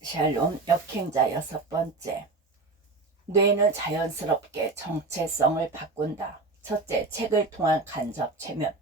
샬롬 역행자 6번째. 뇌는 자연스럽게 정체성을 바꾼다. 첫째, 책을 통한 간접 체면.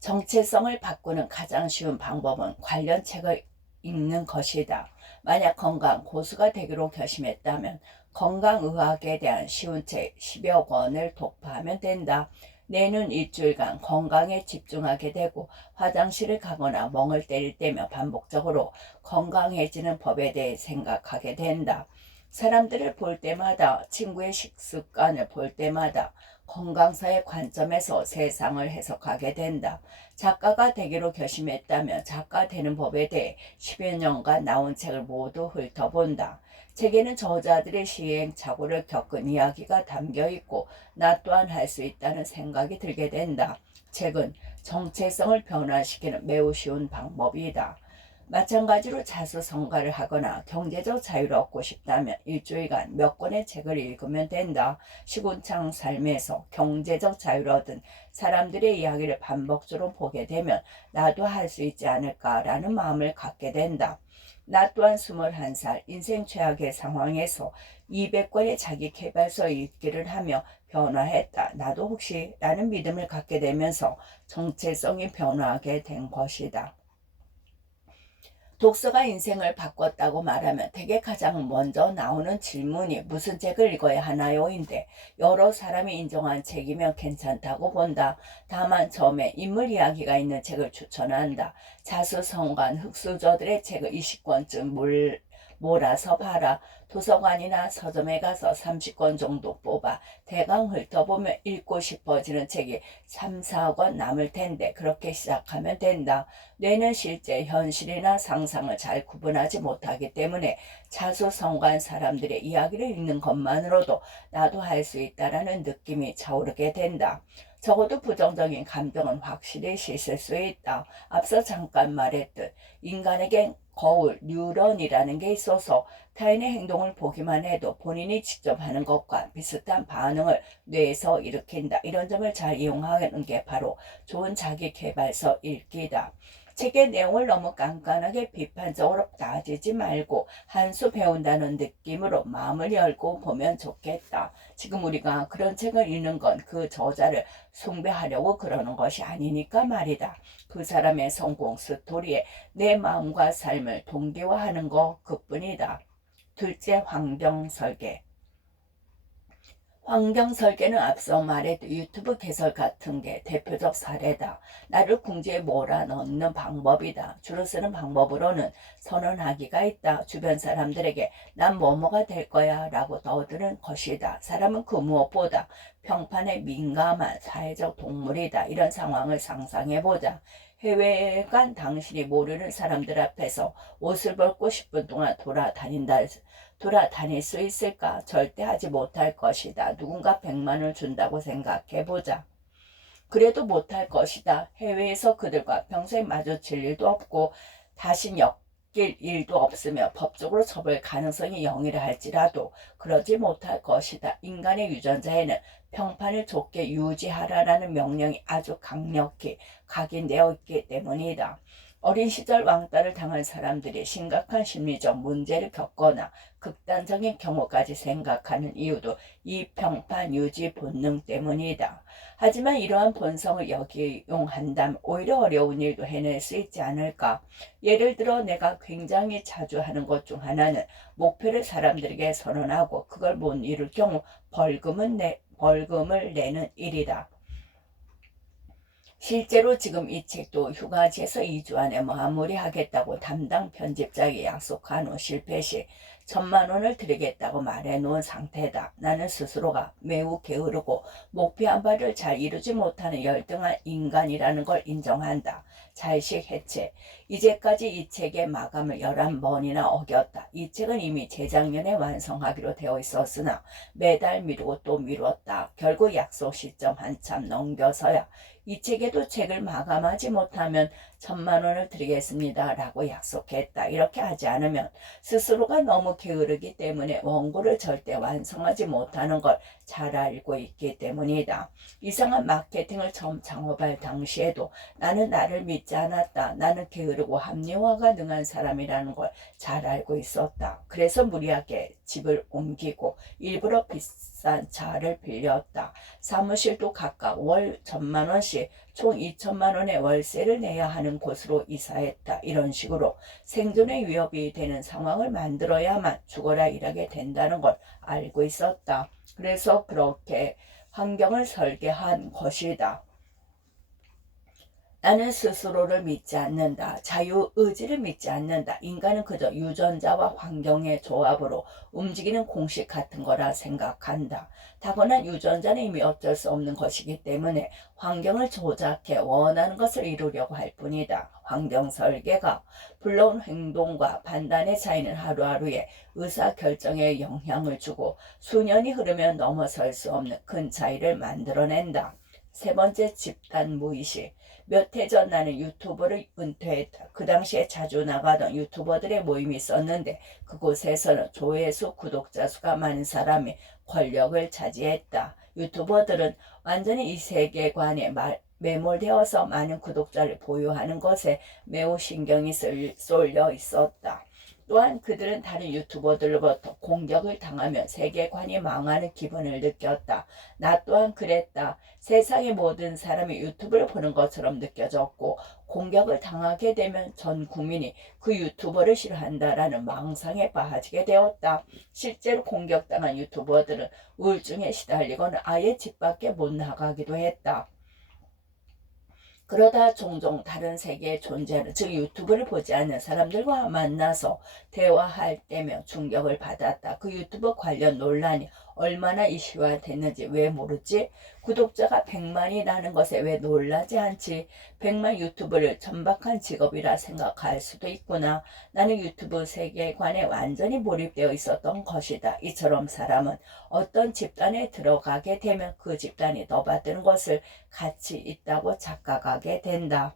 정체성을 바꾸는 가장 쉬운 방법은 관련 책을 읽는 것이다. 만약 건강 고수가 되기로 결심했다면 건강의학에 대한 쉬운 책 10여 권을 독파하면 된다. 뇌는 일주일간 건강에 집중하게 되고 화장실을 가거나 멍을 때릴 때며 반복적으로 건강해지는 법에 대해 생각하게 된다. 사람들을 볼 때마다, 친구의 식습관을 볼 때마다 건강사의 관점에서 세상을 해석하게 된다. 작가가 되기로 결심했다면 작가 되는 법에 대해 10여 년간 나온 책을 모두 훑어본다. 책에는 저자들의 시행착오를 겪은 이야기가 담겨 있고 나 또한 할 수 있다는 생각이 들게 된다. 책은 정체성을 변화시키는 매우 쉬운 방법이다. 마찬가지로 자수성가를 하거나 경제적 자유를 얻고 싶다면 일주일간 몇 권의 책을 읽으면 된다. 시궁창 삶에서 경제적 자유를 얻은 사람들의 이야기를 반복적으로 보게 되면 나도 할 수 있지 않을까라는 마음을 갖게 된다. 나 또한 21살 인생 최악의 상황에서 200권의 자기계발서 읽기를 하며 변화했다. 나도 혹시 라는 믿음을 갖게 되면서 정체성이 변화하게 된 것이다. 독서가 인생을 바꿨다고 말하면 대개 가장 먼저 나오는 질문이 무슨 책을 읽어야 하나요?인데 여러 사람이 인정한 책이면 괜찮다고 본다. 다만 처음에 인물 이야기가 있는 책을 추천한다. 자수성가한 흑수저들의 책을 20권쯤 몰아서 봐라. 도서관이나 서점에 가서 30권 정도 뽑아 대강 훑어보면 읽고 싶어지는 책이 3, 4권 남을 텐데 그렇게 시작하면 된다. 뇌는 실제 현실이나 상상을 잘 구분하지 못하기 때문에 자수성가한 사람들의 이야기를 읽는 것만으로도 나도 할 수 있다라는 느낌이 차오르게 된다. 적어도 부정적인 감정은 확실히 씻을 수 있다. 앞서 잠깐 말했듯 인간에겐 거울, 뉴런이라는 게 있어서 타인의 행동을 보기만 해도 본인이 직접 하는 것과 비슷한 반응을 뇌에서 일으킨다. 이런 점을 잘 이용하는 게 바로 좋은 자기계발서 읽기다. 책의 내용을 너무 깐깐하게 비판적으로 따지지 말고 한 수 배운다는 느낌으로 마음을 열고 보면 좋겠다. 지금 우리가 그런 책을 읽는 건 그 저자를 숭배하려고 그러는 것이 아니니까 말이다. 그 사람의 성공 스토리에 내 마음과 삶을 동기화하는 것 그뿐이다. 둘째, 환경 설계. 환경 설계는 앞서 말했던 유튜브 개설 같은 게 대표적 사례다. 나를 궁지에 몰아넣는 방법이다. 주로 쓰는 방법으로는 선언하기가 있다. 주변 사람들에게 난 뭐뭐가 될 거야 라고 떠드는 것이다. 사람은 그 무엇보다 평판에 민감한 사회적 동물이다. 이런 상황을 상상해보자. 해외에 간 당신이 모르는 사람들 앞에서 옷을 벗고 10분 동안 돌아다닐 수 있을까? 절대 하지 못할 것이다. 누군가 100만을 준다고 생각해보자. 그래도 못할 것이다. 해외에서 그들과 평생 마주칠 일도 없고 다신 엮일 일도 없으며 법적으로 처벌 가능성이 0이라 할지라도 그러지 못할 것이다. 인간의 유전자에는 평판을 좋게 유지하라라는 명령이 아주 강력히 각인되어 있기 때문이다. 어린 시절 왕따를 당한 사람들이 심각한 심리적 문제를 겪거나 극단적인 경우까지 생각하는 이유도 이 평판 유지 본능 때문이다. 하지만 이러한 본성을 역이용한다면 오히려 어려운 일도 해낼 수 있지 않을까. 예를 들어 내가 굉장히 자주 하는 것 중 하나는 목표를 사람들에게 선언하고 그걸 못 이룰 경우 벌금을 내는 일이다. 실제로 지금 이 책도 휴가지에서 2주 안에 마무리하겠다고 담당 편집자에게 약속한 후 실패 시 1,000만 원을 드리겠다고 말해놓은 상태다. 나는 스스로가 매우 게으르고 목표한 바를 잘 이루지 못하는 열등한 인간이라는 걸 인정한다. 자의식 해체. 이제까지 이 책의 마감을 11번이나 어겼다. 이 책은 이미 재작년에 완성하기로 되어 있었으나 매달 미루고 또 미뤘다. 결국 약속 시점 한참 넘겨서야 이 책에도 책을 마감하지 못하면 1,000만 원을 드리겠습니다 라고 약속했다. 이렇게 하지 않으면 스스로가 너무 게으르기 때문에 원고를 절대 완성하지 못하는 걸 잘 알고 있기 때문이다. 이상한 마케팅을 처음 창업할 당시에도 나는 나를 믿지 않았다. 나는 게으르고 합리화가 능한 사람이라는 걸 잘 알고 있었다. 그래서 무리하게 집을 옮기고 일부러 비싼 차를 빌렸다. 사무실도 각각 월 1,000만 원씩 총 2,000만 원의 월세를 내야 하는 곳으로 이사했다. 이런 식으로 생존의 위협이 되는 상황을 만들어야만 죽어라 일하게 된다는 걸 알고 있었다. 그래서 그렇게 환경을 설계한 것이다. 나는 스스로를 믿지 않는다. 자유의지를 믿지 않는다. 인간은 그저 유전자와 환경의 조합으로 움직이는 공식 같은 거라 생각한다. 타고난 유전자는 이미 어쩔 수 없는 것이기 때문에 환경을 조작해 원하는 것을 이루려고 할 뿐이다. 환경 설계가 불러온 행동과 판단의 차이는 하루하루의 의사결정에 영향을 주고 수년이 흐르면 넘어설 수 없는 큰 차이를 만들어낸다. 세 번째, 집단 무의식. 몇 해 전 나는 유튜브를 은퇴했다. 그 당시에 자주 나가던 유튜버들의 모임이 있었는데 그곳에서는 조회수, 구독자 수가 많은 사람이 권력을 차지했다. 유튜버들은 완전히 이 세계관에 매몰되어서 많은 구독자를 보유하는 것에 매우 신경이 쏠려 있었다. 또한 그들은 다른 유튜버들로부터 공격을 당하면 세계관이 망하는 기분을 느꼈다. 나 또한 그랬다. 세상의 모든 사람이 유튜브를 보는 것처럼 느껴졌고 공격을 당하게 되면 전 국민이 그 유튜버를 싫어한다라는 망상에 빠지게 되었다. 실제로 공격당한 유튜버들은 우울증에 시달리거나 아예 집 밖에 못 나가기도 했다. 그러다 종종 다른 세계의 존재를, 즉 유튜브를 보지 않는 사람들과 만나서 대화할 때며 충격을 받았다. 그 유튜브 관련 논란이 얼마나 이슈화됐는지 왜 모르지? 구독자가 100만이라는 것에 왜 놀라지 않지? 100만 유튜브를 천박한 직업이라 생각할 수도 있구나. 나는 유튜브 세계관에 완전히 몰입되어 있었던 것이다. 이처럼 사람은 어떤 집단에 들어가게 되면 그 집단이 넘어드는 것을 가치 있다고 착각하게 된다.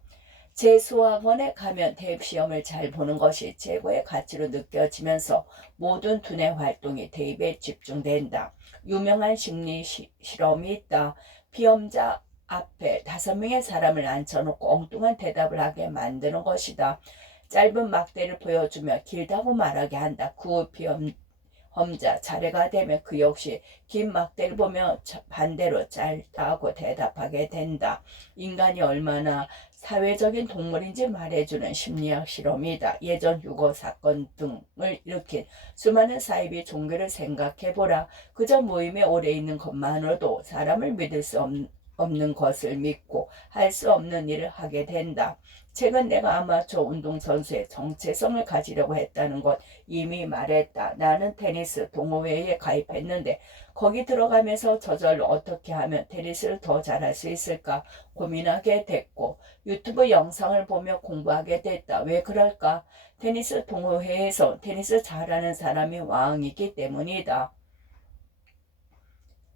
재수학원에 가면 대입시험을 잘 보는 것이 최고의 가치로 느껴지면서 모든 두뇌 활동이 대입에 집중된다. 유명한 심리 실험이 있다. 피험자 앞에 5명의 사람을 앉혀놓고 엉뚱한 대답을 하게 만드는 것이다. 짧은 막대를 보여주며 길다고 말하게 한다. 그 피험자 차례가 되면 그 역시 긴 막대를 보며 반대로 짧다고 대답하게 된다. 인간이 얼마나 사회적인 동물인지 말해주는 심리학 실험이다. 예전 유고 사건 등을 일으킨 수많은 사이비 종교를 생각해보라. 그저 모임에 오래 있는 것만으로도 사람을 믿을 수 없는 것을 믿고 할 수 없는 일을 하게 된다. 최근 내가 아마추어 운동선수의 정체성을 가지려고 했다는 것 이미 말했다. 나는 테니스 동호회에 가입했는데 거기 들어가면서 저절로 어떻게 하면 테니스를 더 잘할 수 있을까 고민하게 됐고 유튜브 영상을 보며 공부하게 됐다. 왜 그럴까? 테니스 동호회에서 테니스 잘하는 사람이 왕이기 때문이다.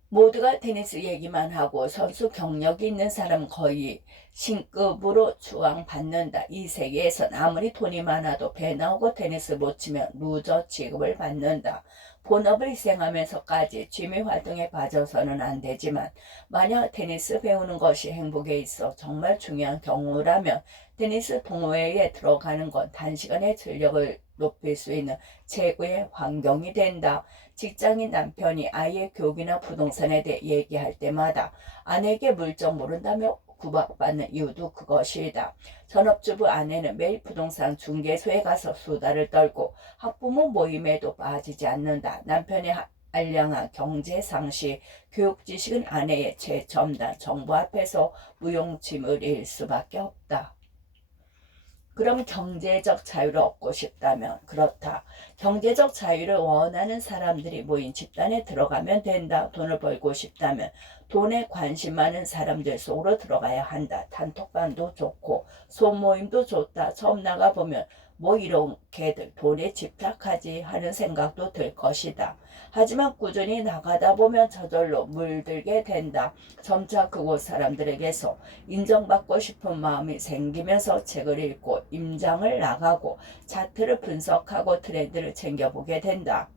모두가 테니스 얘기만 하고 선수 경력이 있는 사람은 거의 신급으로 추앙받는다. 이 세계에선 아무리 돈이 많아도 배 나오고 테니스 못 치면 루저 취급을 받는다. 본업을 희생하면서까지 취미 활동에 빠져서는 안 되지만 만약 테니스 배우는 것이 행복에 있어 정말 중요한 경우라면 테니스 동호회에 들어가는 건 단시간에 전력을 높일 수 있는 최고의 환경이 된다. 직장인 남편이 아이의 교육이나 부동산에 대해 얘기할 때마다 아내에게 물정 모른다며 구박받는 이유도 그것이다. 전업주부 아내는 매일 부동산 중개소에 가서 수다를 떨고 학부모 모임에도 빠지지 않는다. 남편의 알량한 경제상식, 교육지식은 아내의 최첨단 정보 앞에서 무용지물일 수밖에 없다. 그럼 경제적 자유를 얻고 싶다면 그렇다. 경제적 자유를 원하는 사람들이 모인 집단에 들어가면 된다. 돈을 벌고 싶다면 돈에 관심 많은 사람들 속으로 들어가야 한다. 단톡방도 좋고 소모임도 좋다. 처음 나가보면 뭐 이런 개들 돈에 집착하지 하는 생각도 들 것이다. 하지만 꾸준히 나가다 보면 저절로 물들게 된다. 점차 그곳 사람들에게서 인정받고 싶은 마음이 생기면서 책을 읽고 임장을 나가고 차트를 분석하고 트렌드를 챙겨보게 된다.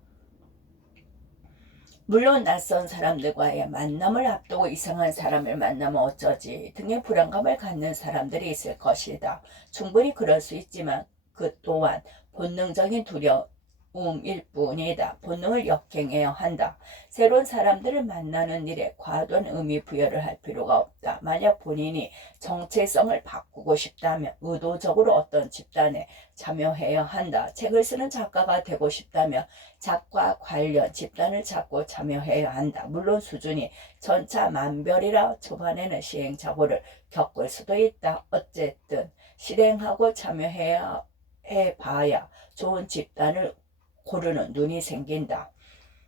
물론 낯선 사람들과의 만남을 앞두고 이상한 사람을 만나면 어쩌지 등의 불안감을 갖는 사람들이 있을 것이다. 충분히 그럴 수 있지만 그 또한 본능적인 두려움일 뿐이다. 본능을 역행해야 한다. 새로운 사람들을 만나는 일에 과도한 의미 부여를 할 필요가 없다. 만약 본인이 정체성을 바꾸고 싶다면 의도적으로 어떤 집단에 참여해야 한다. 책을 쓰는 작가가 되고 싶다면 작가 관련 집단을 찾고 참여해야 한다. 물론 수준이 천차만별이라 초반에는 시행착오를 겪을 수도 있다. 어쨌든 실행하고 참여해야 해봐야 좋은 집단을 고르는 눈이 생긴다.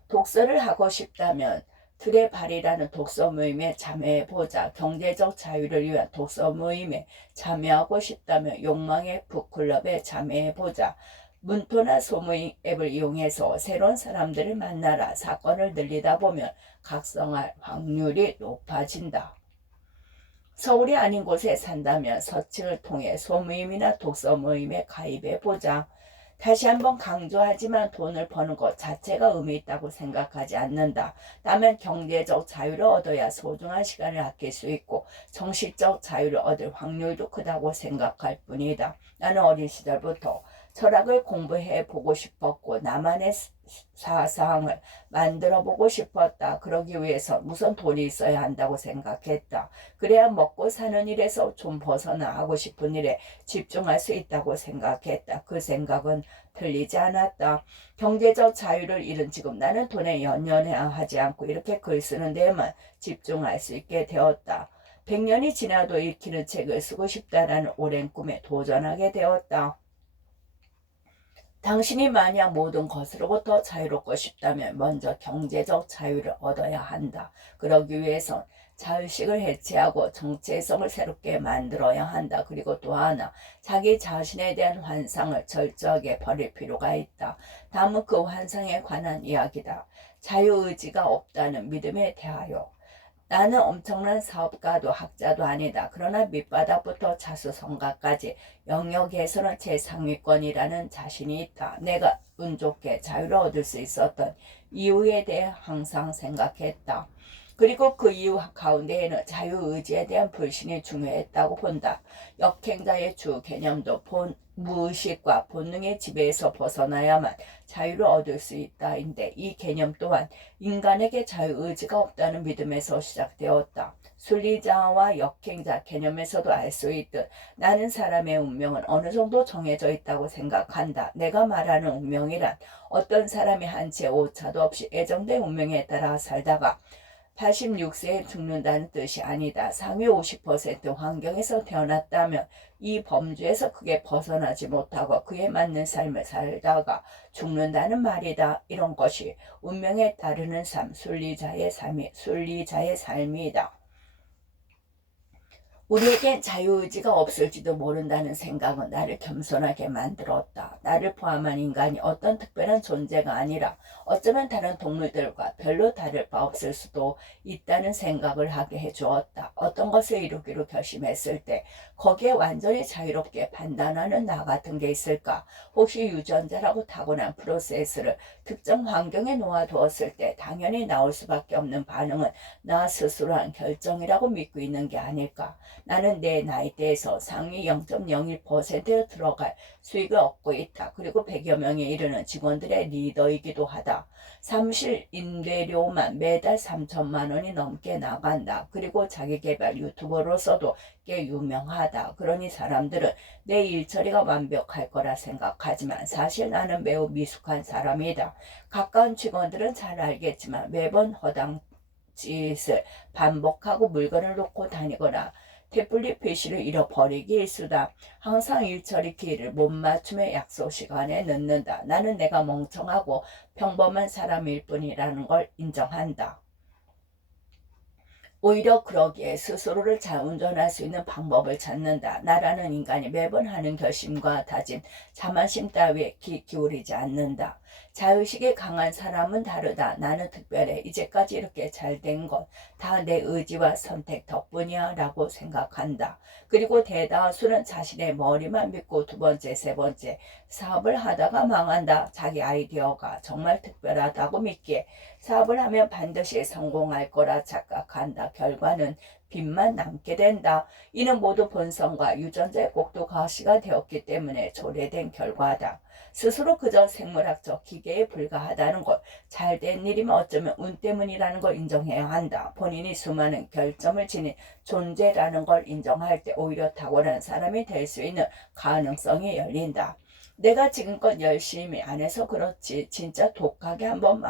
독서를 하고 싶다면 틀의 발이라는 독서 모임에 참여해보자. 경제적 자유를 위한 독서 모임에 참여하고 싶다면 욕망의 북클럽에 참여해보자. 문토나 소모임 앱을 이용해서 새로운 사람들을 만나라. 사건을 늘리다 보면 각성할 확률이 높아진다. 서울이 아닌 곳에 산다면 서칭을 통해 소모임이나 독서 모임에 가입해보자. 다시 한번 강조하지만 돈을 버는 것 자체가 의미 있다고 생각하지 않는다. 다만 경제적 자유를 얻어야 소중한 시간을 아낄 수 있고 정신적 자유를 얻을 확률도 크다고 생각할 뿐이다. 나는 어린 시절부터 철학을 공부해 보고 싶었고 나만의 사상을 만들어 보고 싶었다. 그러기 위해서 우선 돈이 있어야 한다고 생각했다. 그래야 먹고 사는 일에서 좀 벗어나 하고 싶은 일에 집중할 수 있다고 생각했다. 그 생각은 틀리지 않았다. 경제적 자유를 잃은 지금 나는 돈에 연연하지 않고 이렇게 글 쓰는 데에만 집중할 수 있게 되었다. 100년이 지나도 읽히는 책을 쓰고 싶다라는 오랜 꿈에 도전하게 되었다. 당신이 만약 모든 것으로부터 자유롭고 싶다면 먼저 경제적 자유를 얻어야 한다. 그러기 위해선 자의식을 해체하고 정체성을 새롭게 만들어야 한다. 그리고 또 하나, 자기 자신에 대한 환상을 철저하게 버릴 필요가 있다. 다음은 그 환상에 관한 이야기다. 자유의지가 없다는 믿음에 대하여. 나는 엄청난 사업가도 학자도 아니다. 그러나 밑바닥부터 자수성가까지 영역에서는 최상위권이라는 자신이 있다. 내가 운 좋게 자유를 얻을 수 있었던 이유에 대해 항상 생각했다. 그리고 그 이유 가운데에는 자유의지에 대한 불신이 중요했다고 본다. 역행자의 주 개념도 무의식과 본능의 지배에서 벗어나야만 자유를 얻을 수 있다인데 이 개념 또한 인간에게 자유의지가 없다는 믿음에서 시작되었다. 순리자와 역행자 개념에서도 알 수 있듯 나는 사람의 운명은 어느 정도 정해져 있다고 생각한다. 내가 말하는 운명이란 어떤 사람이 한 채 오차도 없이 예정된 운명에 따라 살다가 86세에 죽는다는 뜻이 아니다. 상위 50% 환경에서 태어났다면 이 범주에서 크게 벗어나지 못하고 그에 맞는 삶을 살다가 죽는다는 말이다. 이런 것이 운명에 따르는 삶, 순리자의 삶이다. 우리에겐 자유의지가 없을지도 모른다는 생각은 나를 겸손하게 만들었다. 나를 포함한 인간이 어떤 특별한 존재가 아니라 어쩌면 다른 동물들과 별로 다를 바 없을 수도 있다는 생각을 하게 해주었다. 어떤 것을 이루기로 결심했을 때 거기에 완전히 자유롭게 판단하는 나 같은 게 있을까? 혹시 유전자라고 타고난 프로세스를 특정 환경에 놓아두었을 때 당연히 나올 수밖에 없는 반응은 나 스스로 한 결정이라고 믿고 있는 게 아닐까? 나는 내 나이대에서 상위 0.01%에 들어갈 수익을 얻고 있다. 그리고 100여 명에 이르는 직원들의 리더이기도 하다. 사무실 임대료만 매달 3천만 원이 넘게 나간다. 그리고 자기개발 유튜버로서도 꽤 유명하다. 그러니 사람들은 내 일처리가 완벽할 거라 생각하지만 사실 나는 매우 미숙한 사람이다. 가까운 직원들은 잘 알겠지만 매번 허당 짓을 반복하고 물건을 놓고 다니거나 태블릿 PC를 잃어버리기 일수다. 항상 일처리 기일을 못 맞추며 약속 시간에 늦는다. 나는 내가 멍청하고 평범한 사람일 뿐이라는 걸 인정한다. 오히려 그러기에 스스로를 잘 운전할 수 있는 방법을 찾는다. 나라는 인간이 매번 하는 결심과 다짐, 자만심 따위에 귀 기울이지 않는다. 자의식이 강한 사람은 다르다. 나는 특별해. 이제까지 이렇게 잘 된 건 다 내 의지와 선택 덕분이야 라고 생각한다. 그리고 대다수는 자신의 머리만 믿고 두 번째, 세 번째 사업을 하다가 망한다. 자기 아이디어가 정말 특별하다고 믿기에 사업을 하면 반드시 성공할 거라 착각한다. 결과는 빚만 남게 된다. 이는 모두 본성과 유전자의 꼭두 가시가 되었기 때문에 초래된 결과다. 스스로 그저 생물학적 기계에 불과하다는 것, 잘된 일이면 어쩌면 운 때문이라는 걸 인정해야 한다. 본인이 수많은 결점을 지닌 존재라는 걸 인정할 때 오히려 탁월한 사람이 될 수 있는 가능성이 열린다. 내가 지금껏 열심히 안 해서 그렇지 진짜 독하게 한번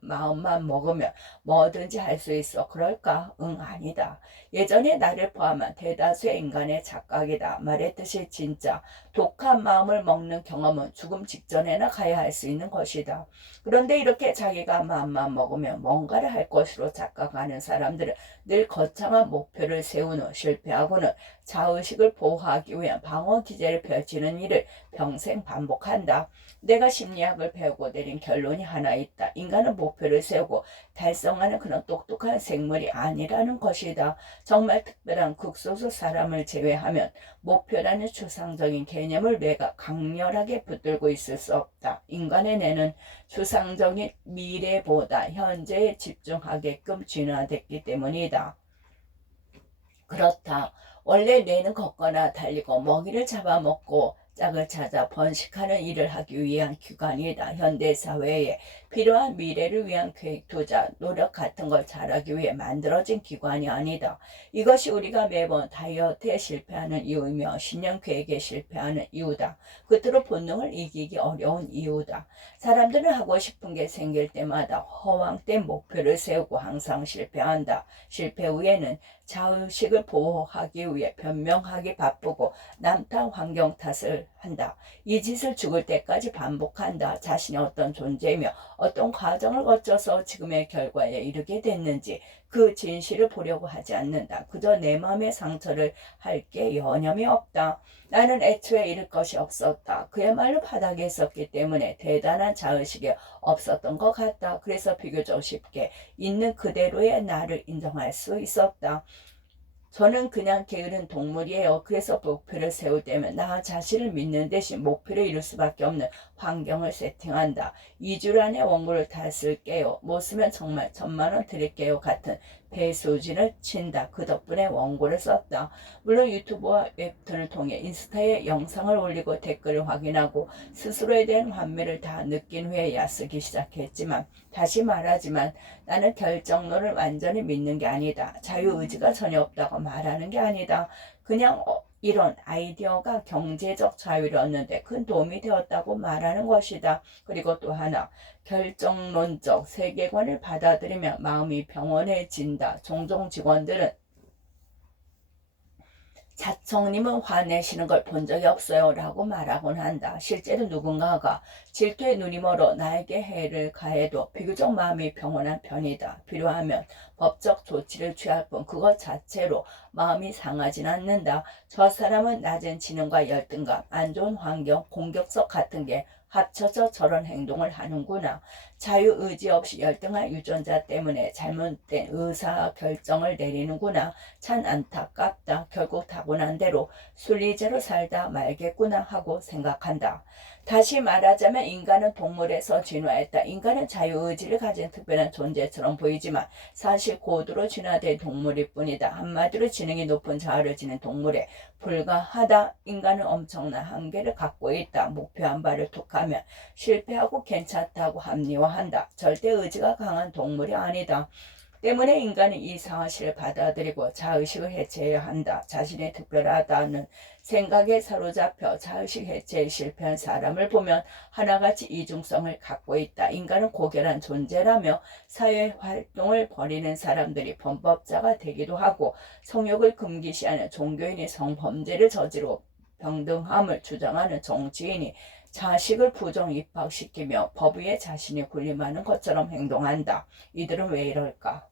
마음만 먹으면 뭐든지 할 수 있어. 그럴까? 응, 아니다. 예전에 나를 포함한 대다수의 인간의 착각이다. 말했듯이 진짜 독한 마음을 먹는 경험은 죽음 직전에나 가야 할 수 있는 것이다. 그런데 이렇게 자기가 마음만 먹으면 뭔가를 할 것으로 착각하는 사람들은 늘 거창한 목표를 세운 후 실패하고는 자의식을 보호하기 위한 방어 기제를 펼치는 일을 평생 반복한다. 내가 심리학을 배우고 내린 결론이 하나 있다. 인간은 목표를 세우고 달성하는 그런 똑똑한 생물이 아니라는 것이다. 정말 특별한 극소수 사람을 제외하면 목표라는 추상적인 개념을 뇌가 강렬하게 붙들고 있을 수 없다. 인간의 뇌는 추상적인 미래보다 현재에 집중하게끔 진화됐기 때문이다. 그렇다. 원래 뇌는 걷거나 달리고 먹이를 잡아먹고 짝을 찾아 번식하는 일을 하기 위한 기관이다. 현대사회에 필요한 미래를 위한 계획, 투자, 노력 같은 걸 잘하기 위해 만들어진 기관이 아니다. 이것이 우리가 매번 다이어트에 실패하는 이유이며 신년 계획에 실패하는 이유다. 끝으로 본능을 이기기 어려운 이유다. 사람들은 하고 싶은 게 생길 때마다 허황된 목표를 세우고 항상 실패한다. 실패 후에는 자의식을 보호하기 위해 변명하기 바쁘고 남탓 환경 탓을 한다. 이 짓을 죽을 때까지 반복한다. 자신이 어떤 존재이며 어떤 과정을 거쳐서 지금의 결과에 이르게 됐는지 그 진실을 보려고 하지 않는다. 그저 내 마음의 상처를 할 게 여념이 없다. 나는 애초에 잃을 것이 없었다. 그야말로 바닥에 있었기 때문에 대단한 자의식이 없었던 것 같다. 그래서 비교적 쉽게 있는 그대로의 나를 인정할 수 있었다. 저는 그냥 게으른 동물이에요. 그래서 목표를 세울 때면 나 자신을 믿는 대신 목표를 이룰 수밖에 없는 환경을 세팅한다. 2주 안에 원고를 다 쓸게요. 못 쓰면 정말 1,000만 원 드릴게요. 같은 배수진을 친다. 그 덕분에 원고를 썼다. 물론 유튜브와 웹툰을 통해 인스타에 영상을 올리고 댓글을 확인하고 스스로에 대한 환멸을 다 느낀 후에야 쓰기 시작했지만 다시 말하지만 나는 결정론을 완전히 믿는 게 아니다. 자유의지가 전혀 없다고 말하는 게 아니다. 그냥 이런 아이디어가 경제적 자유를 얻는데 큰 도움이 되었다고 말하는 것이다. 그리고 또 하나, 결정론적 세계관을 받아들이며 마음이 평온해진다. 종종 직원들은 자청님은 화내시는 걸 본 적이 없어요 라고 말하곤 한다. 실제로 누군가가 질투에 눈이 멀어 나에게 해를 가해도 비교적 마음이 평온한 편이다. 필요하면 법적 조치를 취할 뿐 그것 자체로 마음이 상하진 않는다. 저 사람은 낮은 지능과 열등감, 안 좋은 환경, 공격성 같은 게 합쳐져 저런 행동을 하는구나. 자유의지 없이 열등한 유전자 때문에 잘못된 의사결정을 내리는구나. 참 안타깝다. 결국 타고난 대로 순리대로 살다 말겠구나 하고 생각한다. 다시 말하자면 인간은 동물에서 진화했다. 인간은 자유의지를 가진 특별한 존재처럼 보이지만 사실 고도로 진화된 동물일 뿐이다. 한마디로 지능이 높은 자아를 지닌 동물에 불과하다. 인간은 엄청난 한계를 갖고 있다. 목표 한 발을 툭 하면 실패하고 괜찮다고 합리화한다. 절대 의지가 강한 동물이 아니다. 때문에 인간은 이 사실을 받아들이고 자의식을 해체해야 한다. 자신이 특별하다는 생각에 사로잡혀 자의식 해체에 실패한 사람을 보면 하나같이 이중성을 갖고 있다. 인간은 고결한 존재라며 사회활동을 벌이는 사람들이 범법자가 되기도 하고 성욕을 금기시하는 종교인이 성범죄를 저지르고 평등함을 주장하는 정치인이 자식을 부정 입학시키며 법 위에 자신이 군림하는 것처럼 행동한다. 이들은 왜 이럴까?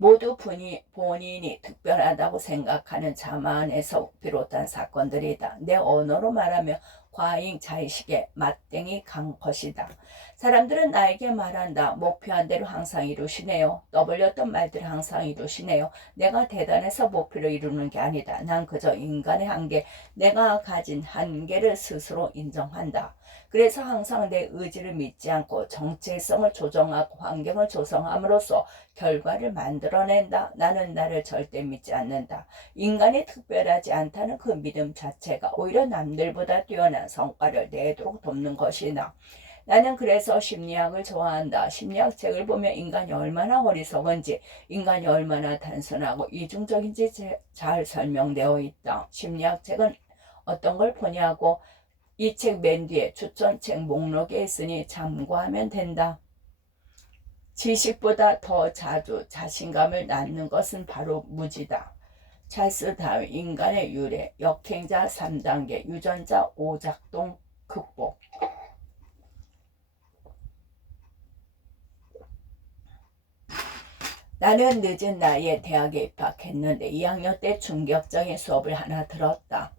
모두 본인이 특별하다고 생각하는 자만에서 비롯한 사건들이다. 내 언어로 말하며 과잉 자의식에 맞댕이 간 것이다. 사람들은 나에게 말한다. 목표한 대로 항상 이루시네요. 떠벌렸던 말들을 항상 이루시네요. 내가 대단해서 목표를 이루는 게 아니다. 난 그저 인간의 한계, 내가 가진 한계를 스스로 인정한다. 그래서 항상 내 의지를 믿지 않고 정체성을 조정하고 환경을 조성함으로써 결과를 만들어낸다. 나는 나를 절대 믿지 않는다. 인간이 특별하지 않다는 그 믿음 자체가 오히려 남들보다 뛰어난 성과를 내도록 돕는 것이다. 나는 그래서 심리학을 좋아한다. 심리학 책을 보면 인간이 얼마나 어리석은지, 인간이 얼마나 단순하고 이중적인지 잘 설명되어 있다. 심리학 책은 어떤 걸 보냐고 이 책 맨 뒤에 추천책 목록에 있으니 참고하면 된다. 지식보다 더 자주 자신감을 낳는 것은 바로 무지다. 찰스 다윈 인간의 유래 역행자 3단계 유전자 오작동 극복. 나는 늦은 나이에 대학에 입학했는데 2학년 때 충격적인 수업을 하나 들었다.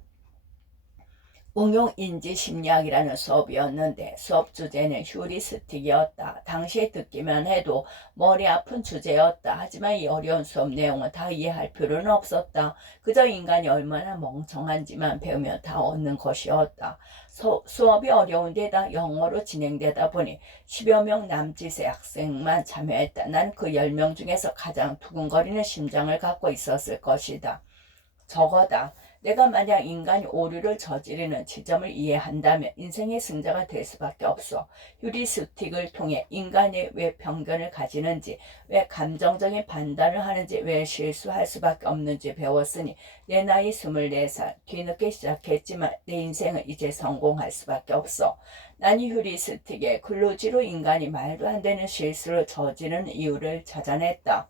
응용인지심리학이라는 수업이었는데 수업 주제는 휴리스틱이었다. 당시에 듣기만 해도 머리 아픈 주제였다. 하지만 이 어려운 수업 내용은 다 이해할 필요는 없었다. 그저 인간이 얼마나 멍청한지만 배우면 다 얻는 것이었다. 수업이 어려운 데다 영어로 진행되다 보니 10여 명 남짓의 학생만 참여했다. 난 그 10명 중에서 가장 두근거리는 심장을 갖고 있었을 것이다. 저거다. 내가 만약 인간이 오류를 저지르는 지점을 이해한다면 인생의 승자가 될 수밖에 없어. 휴리스틱을 통해 인간이 왜 편견을 가지는지, 왜 감정적인 판단을 하는지, 왜 실수할 수밖에 없는지 배웠으니 내 나이 24살, 뒤늦게 시작했지만 내 인생은 이제 성공할 수밖에 없어. 난 이 휴리스틱의 클루지로 인간이 말도 안 되는 실수를 저지르는 이유를 찾아냈다.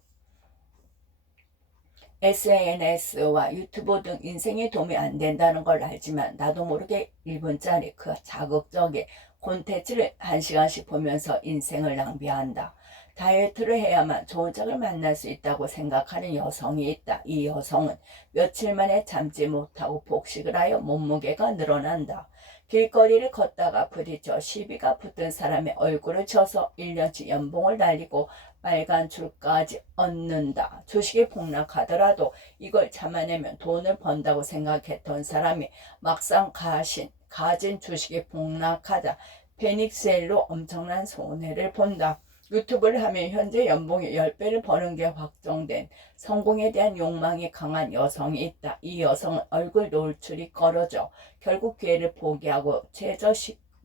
SNS와 유튜브 등 인생에 도움이 안 된다는 걸 알지만 나도 모르게 1분짜리 그 자극적인 콘텐츠를 1시간씩 보면서 인생을 낭비한다. 다이어트를 해야만 좋은 짝을 만날 수 있다고 생각하는 여성이 있다. 이 여성은 며칠 만에 참지 못하고 복식을 하여 몸무게가 늘어난다. 길거리를 걷다가 부딪혀 시비가 붙은 사람의 얼굴을 쳐서 1년치 연봉을 날리고 빨간 줄까지 얻는다. 주식이 폭락하더라도 이걸 참아내면 돈을 번다고 생각했던 사람이 막상 가진 주식이 폭락하자 패닉셀로 엄청난 손해를 본다. 유튜브를 하면 현재 연봉이 10배를 버는 게 확정된 성공에 대한 욕망이 강한 여성이 있다. 이 여성은 얼굴 노출이 꺼려져 결국 기회를 포기하고 최저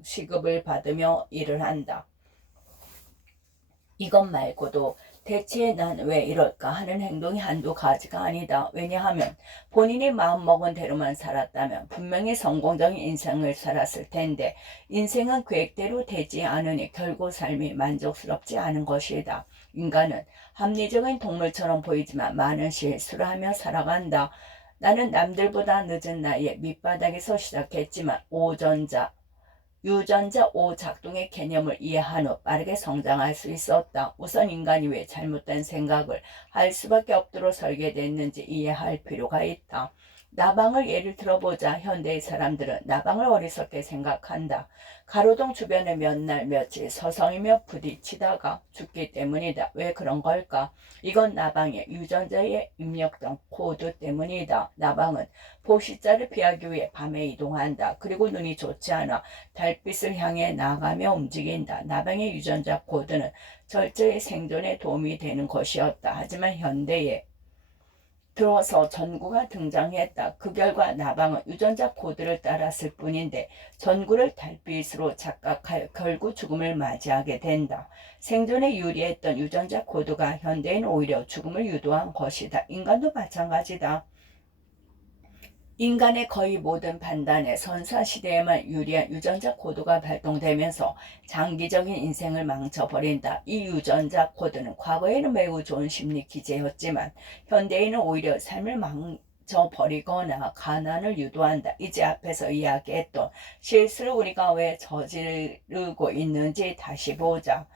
시급을 받으며 일을 한다. 이것 말고도 대체 난 왜 이럴까 하는 행동이 한두 가지가 아니다. 왜냐하면 본인이 마음먹은 대로만 살았다면 분명히 성공적인 인생을 살았을 텐데 인생은 계획대로 되지 않으니 결국 삶이 만족스럽지 않은 것이다. 인간은 합리적인 동물처럼 보이지만 많은 실수를 하며 살아간다. 나는 남들보다 늦은 나이에 밑바닥에서 시작했지만 유전자 5작동의 개념을 이해한 후 빠르게 성장할 수 있었다. 우선 인간이 왜 잘못된 생각을 할 수밖에 없도록 설계됐는지 이해할 필요가 있다. 나방을 예를 들어보자. 현대의 사람들은 나방을 어리석게 생각한다. 가로등 주변에 몇 날 며칠 서성이며 부딪히다가 죽기 때문이다. 왜 그런 걸까? 이건 나방의 유전자에 입력된 코드 때문이다. 나방은 포식자를 피하기 위해 밤에 이동한다. 그리고 눈이 좋지 않아 달빛을 향해 나가며 움직인다. 나방의 유전자 코드는 철저히 생존에 도움이 되는 것이었다. 하지만 현대에 들어서 전구가 등장했다. 그 결과 나방은 유전자 코드를 따랐을 뿐인데 전구를 달빛으로 착각하여 결국 죽음을 맞이하게 된다. 생존에 유리했던 유전자 코드가 현대에는 오히려 죽음을 유도한 것이다. 인간도 마찬가지다. 인간의 거의 모든 판단에 선사시대에만 유리한 유전자 코드가 발동되면서 장기적인 인생을 망쳐버린다. 이 유전자 코드는 과거에는 매우 좋은 심리 기제였지만 현대에는 오히려 삶을 망쳐버리거나 가난을 유도한다. 이제 앞에서 이야기했던 실수를 우리가 왜 저지르고 있는지 다시 보자.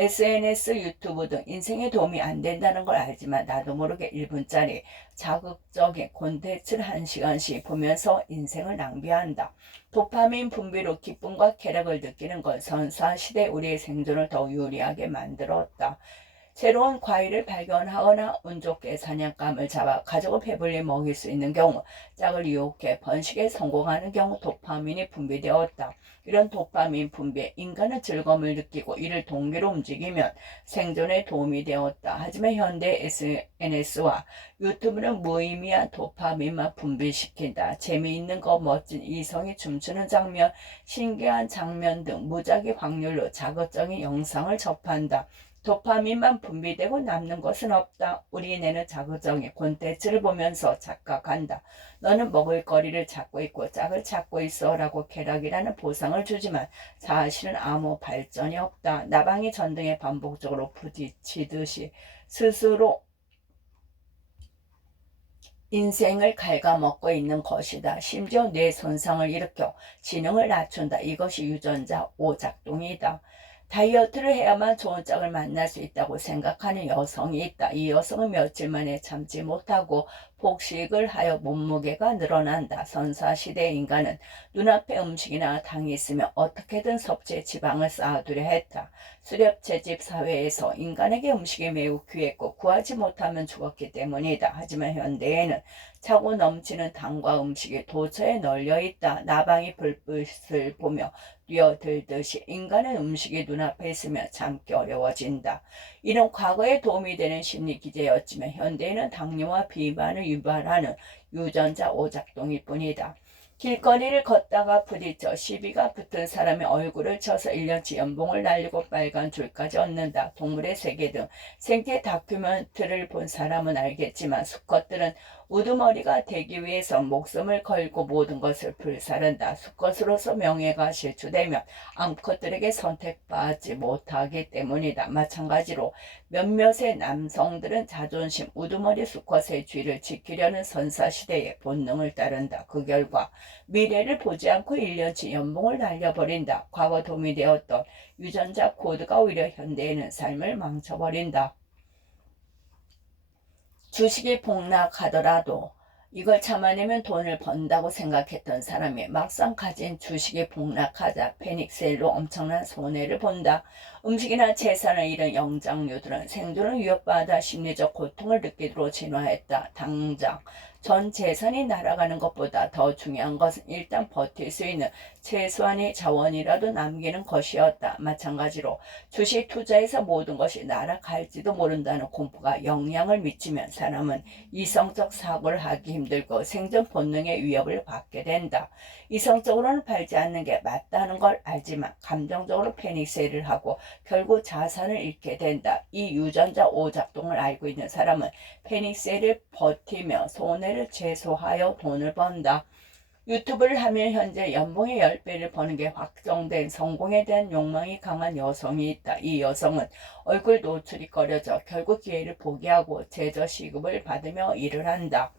SNS, 유튜브 등 인생에 도움이 안 된다는 걸 알지만 나도 모르게 1분짜리 자극적인 콘텐츠를 1시간씩 보면서 인생을 낭비한다. 도파민 분비로 기쁨과 쾌락을 느끼는 건 선사시대 우리의 생존을 더 유리하게 만들었다. 새로운 과일을 발견하거나 운 좋게 사냥감을 잡아 가족을 배불리 먹일 수 있는 경우, 짝을 유혹해 번식에 성공하는 경우 도파민이 분비되었다. 이런 도파민 분비에 인간은 즐거움을 느끼고 이를 동기로 움직이면 생존에 도움이 되었다. 하지만 현대 SNS와 유튜브는 무의미한 도파민만 분비시킨다. 재미있는 거, 멋진 이성이 춤추는 장면, 신기한 장면 등 무작위 확률로 자극적인 영상을 접한다. 도파민만 분비되고 남는 것은 없다. 우리 뇌는 자극적인 콘텐츠를 보면서 착각한다. 너는 먹을거리를 찾고 있고 짝을 찾고 있어 라고 쾌락이라는 보상을 주지만 사실은 아무 발전이 없다. 나방이 전등에 반복적으로 부딪히듯이 스스로 인생을 갉아먹고 있는 것이다. 심지어 뇌 손상을 일으켜 지능을 낮춘다. 이것이 유전자 오작동이다. 다이어트를 해야만 좋은 짝을 만날 수 있다고 생각하는 여성이 있다. 이 여성은 며칠 만에 참지 못하고 폭식을 하여 몸무게가 늘어난다. 선사시대의 인간은 눈앞에 음식이나 당이 있으면 어떻게든 섭취해 지방을 쌓아두려 했다. 수렵채집 사회에서 인간에게 음식이 매우 귀했고 구하지 못하면 죽었기 때문이다. 하지만 현대에는 차고 넘치는 당과 음식이 도처에 널려있다. 나방이 불빛을 보며 뛰어들듯이 인간은 음식이 눈앞에 있으면 참기 어려워진다. 이는 과거에 도움이 되는 심리 기제였지만 현대에는 당뇨와 비만을 유발하는 유전자 오작동일 뿐이다. 길거리를 걷다가 부딪혀 시비가 붙은 사람의 얼굴을 쳐서 1년치 연봉을 날리고 빨간 줄까지 얻는다. 동물의 세계 등 생태 다큐멘터리를 본 사람은 알겠지만 수컷들은 우두머리가 되기 위해서 목숨을 걸고 모든 것을 불사른다. 수컷으로서 명예가 실추되면 암컷들에게 선택받지 못하기 때문이다. 마찬가지로 몇몇의 남성들은 자존심, 우두머리 수컷의 쥐를 지키려는 선사시대의 본능을 따른다. 그 결과 미래를 보지 않고 1년치 연봉을 날려버린다. 과거 도움이 되었던 유전자 코드가 오히려 현대에는 삶을 망쳐버린다. 주식이 폭락하더라도 이걸 참아내면 돈을 번다고 생각했던 사람이 막상 가진 주식이 폭락하자 패닉셀로 엄청난 손해를 본다. 음식이나 재산을 잃은 영장류들은 생존을 위협받아 심리적 고통을 느끼도록 진화했다. 당장 전 재산이 날아가는 것보다 더 중요한 것은 일단 버틸 수 있는 최소한의 자원이라도 남기는 것이었다. 마찬가지로 주식 투자에서 모든 것이 날아갈지도 모른다는 공포가 영향을 미치면 사람은 이성적 사고를 하기 힘들고 생존 본능의 위협을 받게 된다. 이성적으로는 팔지 않는 게 맞다는 걸 알지만 감정적으로 패닉셀을 하고 결국 자산을 잃게 된다. 이 유전자 오작동을 알고 있는 사람은 패닉셀을 버티며 손해를 최소화하여 돈을 번다. 유튜브를 하면 현재 연봉의 10배를 버는 게 확정된 성공에 대한 욕망이 강한 여성이 있다. 이 여성은 얼굴 노출이 꺼려져 결국 기회를 포기하고 최저시급을 받으며 일을 한다.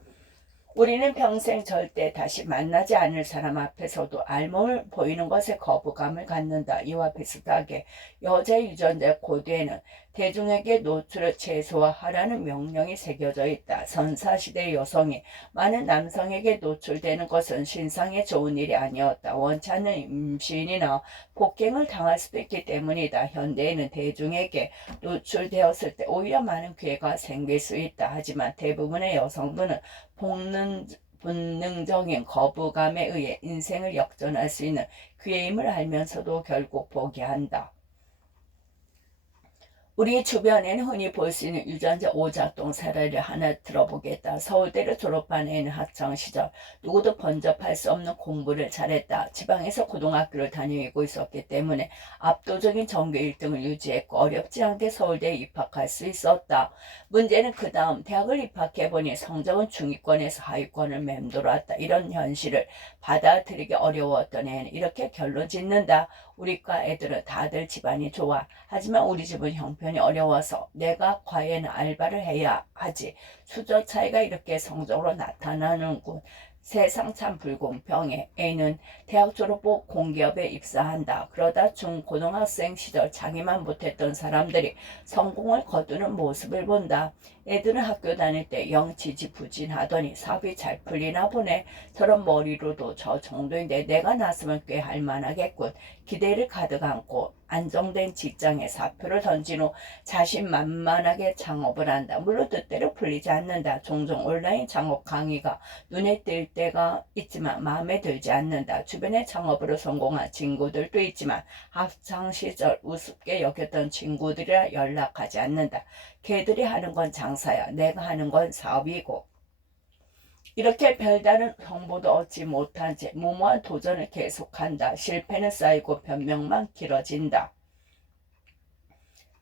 우리는 평생 절대 다시 만나지 않을 사람 앞에서도 알몸을 보이는 것에 거부감을 갖는다. 이와 비슷하게 여자의 유전자 코드에는 대중에게 노출을 최소화하라는 명령이 새겨져 있다. 선사시대 여성이 많은 남성에게 노출되는 것은 신상에 좋은 일이 아니었다. 원치 않는 임신이나 폭행을 당할 수도 있기 때문이다. 현대에는 대중에게 노출되었을 때 오히려 많은 기회가 생길 수 있다. 하지만 대부분의 여성들은 본능적인 거부감에 의해 인생을 역전할 수 있는 기회임을 알면서도 결국 포기한다. 우리 주변에는 흔히 볼 수 있는 유전자 오작동 사례를 하나 들어보겠다. 서울대를 졸업한 애는 학창시절 누구도 번접할 수 없는 공부를 잘했다. 지방에서 고등학교를 다니고 있었기 때문에 압도적인 전교 1등을 유지했고 어렵지 않게 서울대에 입학할 수 있었다. 문제는 그 다음 대학을 입학해보니 성적은 중위권에서 하위권을 맴돌았다. 이런 현실을 받아들이기 어려웠던 애는 이렇게 결론 짓는다. 우리과 애들은 다들 집안이 좋아. 하지만 우리 집은 형편이 어려워서 내가 과외나 알바를 해야 하지. 수저 차이가 이렇게 성적으로 나타나는군. 세상 참 불공평해. A는 대학 졸업 후 공기업에 입사한다. 그러다 중고등학생 시절 자기만 못했던 사람들이 성공을 거두는 모습을 본다. 애들은 학교 다닐 때 영 지지부진하더니 사업이 잘 풀리나 보네. 저런 머리로도 저 정도인데 내가 나서면 꽤 할만하겠군. 기대를 가득 안고 안정된 직장에 사표를 던진 후 자신만만하게 창업을 한다. 물론 뜻대로 풀리지 않는다. 종종 온라인 창업 강의가 눈에 띌 때가 있지만 마음에 들지 않는다. 주변에 창업으로 성공한 친구들도 있지만 학창시절 우습게 여겼던 친구들이라 연락하지 않는다. 걔들이 하는 건 장사야. 내가 하는 건 사업이고. 이렇게 별다른 정보도 얻지 못한 채 무모한 도전을 계속한다. 실패는 쌓이고 변명만 길어진다.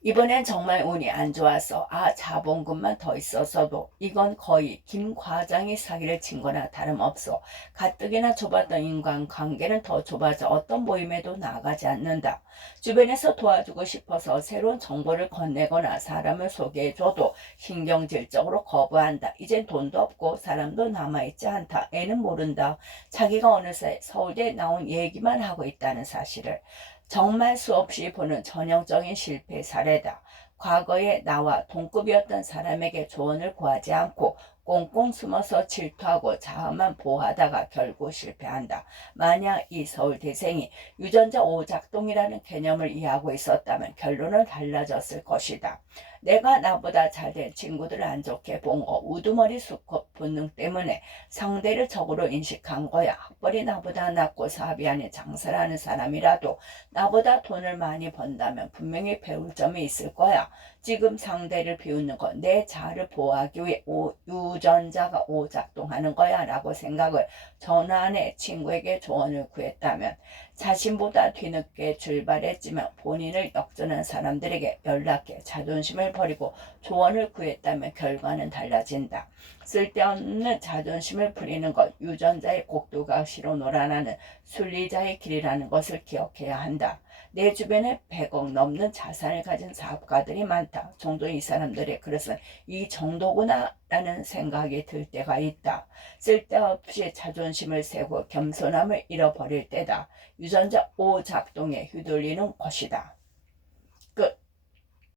이번엔 정말 운이 안 좋아서 자본금만 더 있었어도 이건 거의 김 과장이 사기를 친 거나 다름없어. 가뜩이나 좁았던 인간관계는 더 좁아져 어떤 모임에도 나가지 않는다. 주변에서 도와주고 싶어서 새로운 정보를 건네거나 사람을 소개해줘도 신경질적으로 거부한다. 이젠 돈도 없고 사람도 남아있지 않다. 애는 모른다. 자기가 어느새 서울대에 나온 얘기만 하고 있다는 사실을. 정말 수없이 보는 전형적인 실패 사례다. 과거에 나와 동급이었던 사람에게 조언을 구하지 않고 꽁꽁 숨어서 질투하고 자아만 보호하다가 결국 실패한다. 만약 이 서울대생이 유전자 오작동이라는 개념을 이해하고 있었다면 결론은 달라졌을 것이다. 내가 나보다 잘된 친구들을 안 좋게 본 거 우두머리 수컷 본능 때문에 상대를 적으로 인식한 거야. 학벌이 나보다 낮고 사업이 아닌 장사를 하는 사람이라도 나보다 돈을 많이 번다면 분명히 배울 점이 있을 거야. 지금 상대를 비웃는 건 내 자아를 보호하기 위해 유전자가 오작동하는 거야 라고 생각을 전환해 친구에게 조언을 구했다면, 자신보다 뒤늦게 출발했지만 본인을 역전한 사람들에게 연락해 자존심을 버리고 조언을 구했다면 결과는 달라진다. 쓸데없는 자존심을 부리는 것, 유전자의 곡두각시로 놀아나는 순리자의 길이라는 것을 기억해야 한다. 내 주변에 100억 넘는 자산을 가진 사업가들이 많다. 종종 이 사람들의 그릇은 이 정도구나 라는 생각이 들 때가 있다. 쓸데없이 자존심을 세고 겸손함을 잃어버릴 때다. 유전자 오작동에 휘둘리는 것이다.